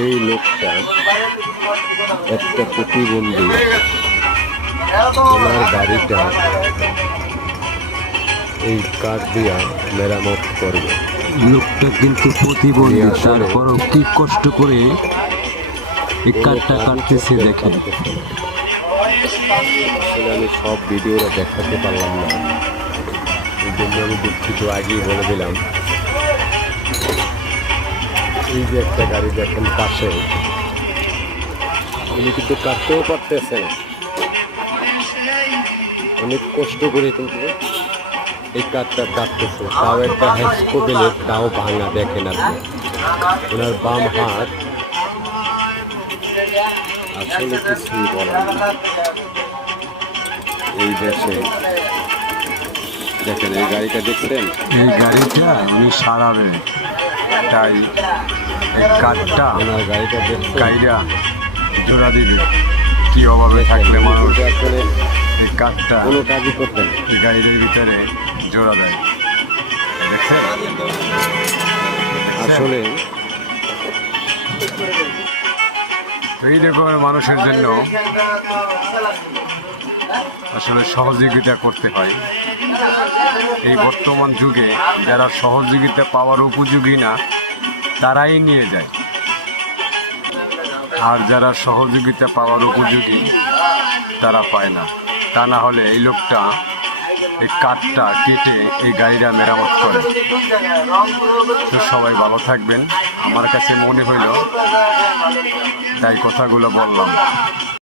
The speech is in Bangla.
এই লোকটা একটা প্রতিবন্ধী, ওনার গাড়িটা এই কাঠ দিয়া মেরামত করবে। লোকটা কিন্তু প্রতিবন্ধী, তারপরও কি কষ্ট করে এই কাঠটা কাটতেছে দেখেন। আসলে আমি সব ভিডিওটা দেখাতে পারলাম না, এই জন্য আমি দুঃখিত, আগেই বলে দিলাম। এই যে একটা গাড়ি দেখেন পাশে, উনি কিন্তু কাটতেও পারতেছে না, অনেক কষ্ট করে কিন্তু এই কাঠটা কাটতেছে। তাও একটা হ্যাস্কোবেলের, তাও ভাঙা দেখেন আপনি। ওনার বাম হাত আসলে কিছুই বলার না। এই দেশে দেখেন, এই গাড়িটা দেখছেন, এই গাড়িটা উনি সারাবে, তাই এই কাঠটা ওনার গাড়িটা দেখছেন, গাড়িটা জোড়া দিবে। কি অভাবে থাকলে মানুষ আসলে এই কাঠটা কোনো কাজই করতেন না। গাড়ির ভিতরে জোড়া দেয়, দেখছেন? আসলে এই রকমের মানুষের জন্য আসলে সহযোগিতা করতে হয়। এই বর্তমান যুগে যারা সহযোগিতা পাওয়ার উপযোগী না, তারাই নিয়ে যায়, আর যারা সহযোগিতা পাওয়ার উপযোগী তারা পায় না। তা না হলে এই লোকটা এই কাঠটা কেটে এই গাড়িটা মেরামত করে। তো সবাই ভালো থাকবেন, আমার কাছে মনে হইল তাই কথাগুলো বললাম।